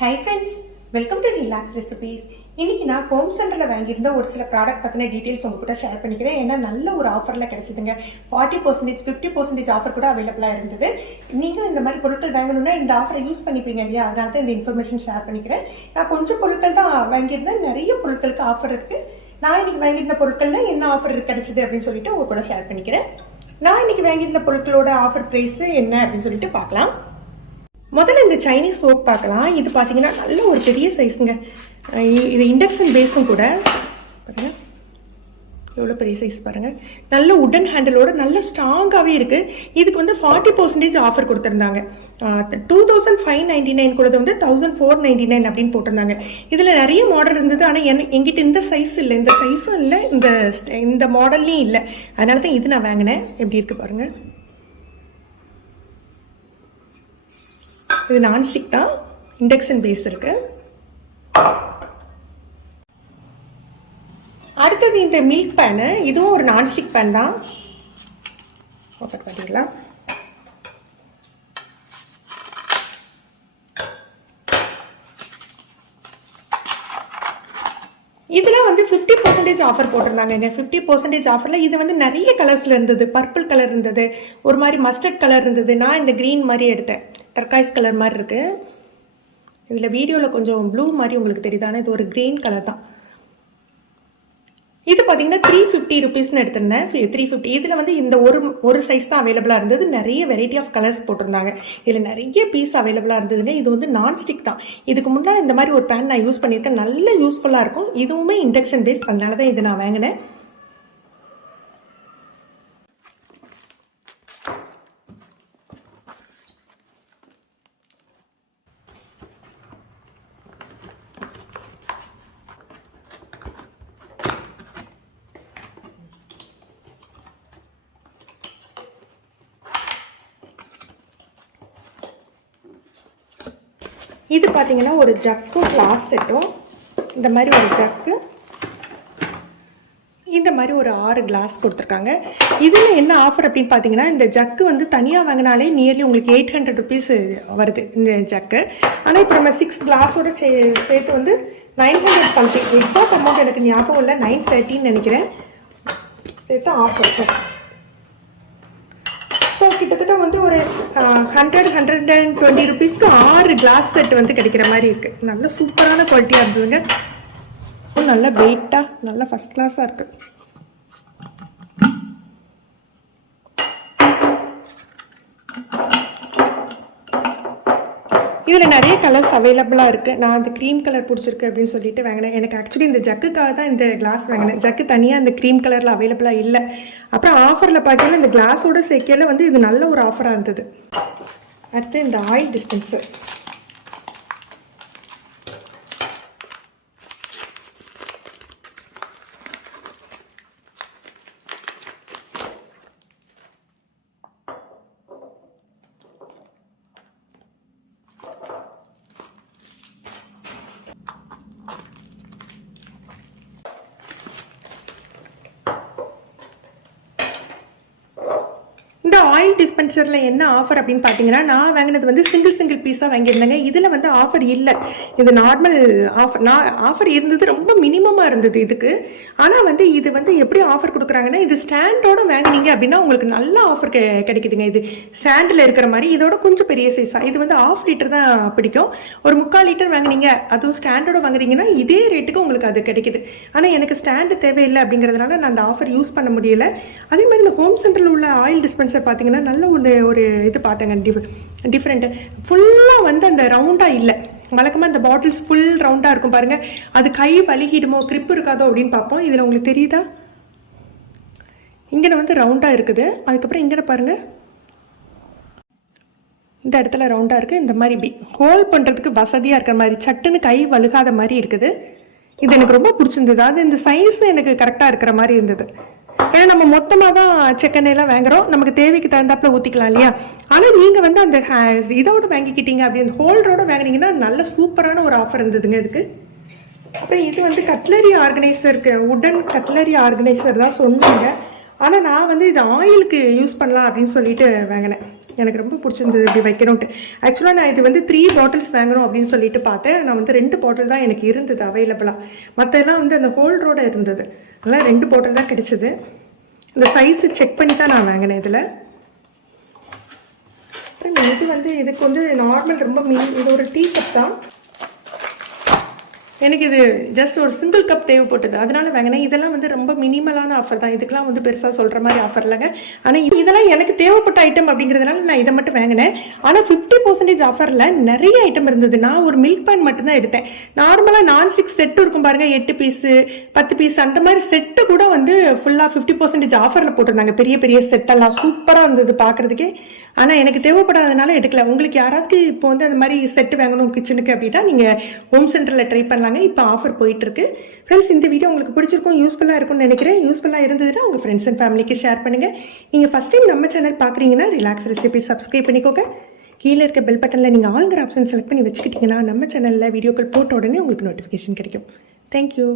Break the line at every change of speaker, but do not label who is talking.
Hi friends welcome to relax recipes இன்றைக்கி நான் home சென்டரில் வாங்கியிருந்த ஒரு சில ப்ராடக்ட் பற்றின டீட்டெயில்ஸ் உங்க கூட ஷேர் பண்ணிக்கிறேன். ஏன்னா நல்ல ஒரு ஆஃபரில் கிடச்சிதுங்க. Forty percentage fifty percentage offer கூட அவைலபிளாக இருந்தது. நீங்கள் இந்த மாதிரி பொருட்கள் வாங்கணும்னா இந்த ஆஃபரை யூஸ் பண்ணிப்பீங்க இல்லையா? அதனால தான் இந்த இன்ஃபர்மேஷன் ஷேர் பண்ணிக்கிறேன். நான் கொஞ்சம் பொருட்கள் தான் வாங்கியிருந்தேன். நிறைய பொருட்களுக்கு ஆஃபர் இருக்குது நான் இன்னைக்கு வாங்கியிருந்த பொருட்கள்னால் என்ன ஆஃபர் கிடச்சிது அப்படின்னு சொல்லிட்டு உங்கள் கூட ஷேர் பண்ணிக்கிறேன். நான் இன்னைக்கு வாங்கியிருந்த பொருட்களோட ஆஃபர் ப்ரைஸு என்ன அப்படின்னு சொல்லிட்டு பார்க்கலாம். முதல்ல இந்த சைனீஸ் சோப் பார்க்கலாம். இது பார்த்தீங்கன்னா நல்ல ஒரு பெரிய சைஸுங்க இ- இது இண்டக்ஷன் பேஸும் கூட. பாருங்கள் எவ்வளோ பெரிய சைஸ் பாருங்கள் நல்ல உடன் ஹேண்டிலோட நல்ல ஸ்ட்ராங்காகவே இருக்குது இதுக்கு வந்து ஃபார்ட்டி பர்சன்டேஜ் ஆஃபர் கொடுத்துருந்தாங்க. Two thousand five ninety nine கூட வந்து தௌசண்ட் ஃபோர் நைன்டி நைன் அப்படின்னு போட்டிருந்தாங்க. இதில் நிறைய மாடல் இருந்தது. ஆனால் என் எங்கிட்ட இந்த சைஸ் இல்லை. இந்த சைஸும் இல்லை. இந்த இந்த மாடல்லையும் இல்லை. அதனால தான் இது நான் வாங்கினேன். எப்படி இருக்குது பாருங்கள் இது நான்ஸ்டிக் தான். இண்டக்ஷன் பேஸ் இருக்கு. அடுத்தது இந்த மில்க் பேனு இதுவும் ஒரு நான்ஸ்டிக் பேன் தான். ஓகே பண்ணிடலாம் வந்து ஃபிஃப்டி பர்சன்டேஜ் ஆஃபர் போட்டிருந்தாங்க. ஃபிஃப்டி பர்சன்டேஜ் ஆஃபரில் இது வந்து நிறைய கலர்ஸில் இருந்தது. பர்பிள் கலர் இருந்தது. ஒரு மாதிரி மஸ்டர்ட் கலர் இருந்தது. நான் இந்த க்ரீன் மாதிரி எடுத்தேன். டர்காய்ஸ் கலர் மாதிரி இருக்குது இதில் வீடியோவில் கொஞ்சம் ப்ளூ மாதிரி உங்களுக்கு தெரியுதானே இது ஒரு க்ரீன் கலர் தான். இது பார்த்தீங்கன்னா த்ரீ ஃபிஃப்டி ருபீஸ்னு எடுத்திருந்தேன். த்ரீ ஃபிஃப்டி இதில் வந்து இந்த ஒரு ஒரு சைஸ் தான் அவைலபிளாக இருந்தது. நிறைய வெரைட்டி ஆஃப் கலர்ஸ் போட்டிருந்தாங்க. இதில் நிறைய பீஸ் அவைலபிளாக இருந்ததுன்னா இது வந்து நான்ஸ்டிக் தான். இதுக்கு முன்னால் இந்த மாதிரி ஒரு பேன் நான் யூஸ் பண்ணியிருக்கேன். நல்ல யூஸ்ஃபுல்லாக இருக்கும். இதுவுமே இண்டக்ஷன் பேஸ் அதனால தான் இது நான் வாங்கினேன். இது பார்த்தீங்கன்னா ஒரு ஜக்கும் கிளாஸ் செட்டும் இந்த மாதிரி ஒரு ஜக்கு இந்த மாதிரி ஒரு ஆறு கிளாஸ் கொடுத்துருக்காங்க. இதில் என்ன ஆஃபர் அப்படின்னு பார்த்தீங்கன்னா இந்த ஜக்கு வந்து தனியாக வாங்கினாலே நியர்லி உங்களுக்கு எயிட் ஹண்ட்ரட் ருபீஸ் வருது இந்த ஜக்கு. ஆனால் இப்போ நம்ம சிக்ஸ் கிளாஸோட சே சேர்த்து வந்து nine hundred something exact amount எனக்கு ஞாபகம் இல்லை நைன் தேர்ட்டின்னு நினைக்கிறேன். சேர்த்து ஆஃபர் ஸோ கிட்டத்தட்ட வந்து ஒரு ஹண்ட்ரட் ஹண்ட்ரட் அண்ட் டுவெண்ட்டி ருபீஸ்க்கு ஆறு கிளாஸ் செட் வந்து கிடைக்கிற மாதிரி இருக்குது நல்ல சூப்பரான குவாலிட்டியாக இருந்ததுங்க. நல்ல வெயிட்டாக நல்ல ஃபஸ்ட் கிளாஸாக இருக்குது இதில் நிறைய கலர்ஸ் அவைலபிளாக இருக்குது நான் அந்த க்ரீம் கலர் பிடிச்சிருக்கு அப்படின்னு சொல்லிட்டு வாங்கினேன். எனக்கு ஆக்சுவலி இந்த ஜக்குக்காக தான் இந்த கிளாஸ் வாங்கினேன். ஜக்கு தனியாக இந்த க்ரீம் கலரில் அவைலபிளாக இல்லை. அப்புறம் ஆஃபரில் பார்த்தீங்கன்னா இந்த கிளாஸோட சேர்க்கையில் வந்து இது நல்ல ஒரு ஆஃபராக இருந்தது. அடுத்து இந்த ஆயில் டிஸ்பென்சர் இந்த ஆயில் டிஸ்பென்சரில் என்ன ஆஃபர் அப்படின்னு பார்த்தீங்கன்னா நான் வாங்கினது வந்து சிங்கிள் சிங்கிள் பீஸாக வாங்கியிருந்தேங்க. இதில் வந்து ஆஃபர் இல்லை. இது நார்மல் ஆஃபர் நான் ஆஃபர் இருந்தது ரொம்ப மினிமமாக இருந்தது இதுக்கு. ஆனால் வந்து இது வந்து எப்படி ஆஃபர் கொடுக்குறாங்கன்னா இது ஸ்டாண்டோட வாங்கினீங்க அப்படின்னா உங்களுக்கு நல்ல ஆஃபர் கிடைக்குதுங்க இது. ஸ்டாண்டில் இருக்கிற மாதிரி இதோட கொஞ்சம் பெரிய சைஸாக இது வந்து ஆஃப் லிட்டர் தான் பிடிக்கும். ஒரு முக்கால் லிட்டர் வாங்குனீங்க அதுவும் ஸ்டாண்டோட வாங்குறீங்கன்னா இதே ரேட்டுக்கு உங்களுக்கு அது கிடைக்குது. ஆனால் எனக்கு ஸ்டாண்டு தேவையில்லை அப்படிங்கிறதுனால நான் அந்த ஆஃபர் யூஸ் பண்ண முடியல. அதே மாதிரி இந்த ஹோம் சென்டரில் உள்ள ஆயில் டிஸ்பென்சர் பார்த்தீங்கன்னா நல்ல ஒரு ஒரு இது பார்த்தேங்க டிஃப் டிஃப்ரெண்ட்டு ஃபுல்லாக வந்து அந்த ரவுண்டாக இல்லை. வழக்கமாக இந்த பாட்டில்ஸ் ஃபுல் ரவுண்டாக இருக்கும் பாருங்கள் அது கை வலிகிடுமோ கிரிப் இருக்காதோ அப்படின்னு பார்ப்போம். இதில் உங்களுக்கு தெரியுதா? இங்கே வந்து ரவுண்டாக இருக்குது. அதுக்கப்புறம் இங்கே பாருங்கள் இந்த இடத்துல ரவுண்டாக இருக்குது இந்த மாதிரி இப்படி ஹோல்ட் பண்ணுறதுக்கு வசதியாக இருக்கிற மாதிரி சட்டுன்னு கை வழுகாத மாதிரி இருக்குது. இது எனக்கு ரொம்ப பிடிச்சிருந்தது. அது இந்த சைஸ் எனக்கு கரெக்டாக இருக்கிற மாதிரி இருந்தது. ஏன்னா நம்ம மொத்தமாக தான் செக்கெண்ணெய்லாம் வாங்குறோம். நமக்கு தேவைக்கு தகுந்தாப்புல ஊற்றிக்கலாம் இல்லையா? ஆனால் நீங்கள் வந்து அந்த ஹே- இதோட வாங்கிக்கிட்டீங்க அப்படி அந்த ஹோல்டரோட வாங்குனீங்கன்னா நல்ல சூப்பரான ஒரு ஆஃபர் இருந்ததுங்க இதுக்கு. அப்புறம் இது வந்து கட்லரி ஆர்கனைசருக்கு உடன் கட்லரி ஆர்கனைசர் தான் சொன்னாங்க. ஆனால் நான் வந்து இது ஆயிலுக்கு யூஸ் பண்ணலாம் அப்படின்னு சொல்லிட்டு வாங்கினேன். எனக்கு ரொம்ப பிடிச்சிருந்தது இப்படி வைக்கணும்ட்டு ஆக்சுவலாக நான் இது வந்து த்ரீ பாட்டில்ஸ் வாங்கணும் அப்படின்னு சொல்லிட்டு பார்த்தேன். நான் வந்து ரெண்டு பாட்டில் தான் எனக்கு இருந்தது அவைலபிளாக மற்றெல்லாம் வந்து அந்த ஹோல்டரோடு இருந்தது. அதெல்லாம் ரெண்டு பாட்டில் தான் கிடைச்சிது. இந்த சைஸு செக் பண்ணி தான் நான் வாங்கினேன் இதில். அப்புறம் இது வந்து இதுக்கு வந்து நார்மல் ரொம்ப மீன் இது ஒரு டீ கப் தான். எனக்கு இது ஜஸ்ட் ஒரு சிங்கிள் கப் தேவைப்பட்டது. அதனால வாங்கினேன். இதெல்லாம் வந்து ரொம்ப மினிமலான ஆஃபர் தான். இதுக்கெல்லாம் வந்து பெருசாக சொல்கிற மாதிரி ஆஃபர் இல்லைங்க. ஆனால் இதெல்லாம் எனக்கு தேவைப்பட்ட ஐட்டம் அப்படிங்கிறதுனால நான் இதை மட்டும் வாங்கினேன். ஆனால் ஃபிஃப்டி பர்சன்டேஜ் ஆஃபரில் நிறைய ஐட்டம் இருந்தது. நான் ஒரு மில்க் பேன் மட்டும்தான் எடுத்தேன். நார்மலாக நான் ஸ்டிக் செட்டு இருக்கும் பாருங்கள் எட்டு பீஸு பத்து பீஸ் அந்த மாதிரி செட்டு கூட வந்து ஃபுல்லாக ஃபிஃப்டி பர்சன்டேஜ் ஆஃபரில் போட்டிருந்தாங்க. பெரிய பெரிய செட்டெல்லாம் சூப்பராக இருந்தது பார்க்குறதுக்கே ஆனால் எனக்கு தேவைப்படாதனால எடுக்கல. உங்களுக்கு யாராவது இப்போ வந்து அந்த மாதிரி செட்டு வாங்கணும் கிச்சனுக்கு அப்படின்னா நீங்கள் ஹோம் சென்டரில் ட்ரை பண்ணலாங்க. இப்போ ஆஃபர் போயிட்டுருக்கு. ஃப்ரெண்ட்ஸ் இந்த வீடியோ உங்களுக்கு பிடிச்சிருக்கும் யூஸ்ஃபுல்லாக இருக்கும்னு நினைக்கிறேன். யூஸ்ஃபுல்லாக இருந்ததுன்னா உங்கள் ஃப்ரெண்ட்ஸ் அண்ட் ஃபேமிலிக்கு ஷேர் பண்ணுங்கள் நீங்கள் ஃபஸ்ட் டைம் நம்ம சேனல் பார்க்குறீங்கன்னா ரிலாக்ஸ் ரெசிபி சப்ஸ்கிரைப் பண்ணிக்கோங்க. கீழே இருக்க பெல் பட்டனில் நீங்கள் ஆளுங்கிற ஆப்ஷன் செலக்ட் பண்ணி வச்சுக்கிட்டிங்கன்னா நம்ம சேனலில் வீடியோக்கள் போட்ட உடனே உங்களுக்கு நோட்டிஃபிகேஷன் கிடைக்கும். தேங்க்யூ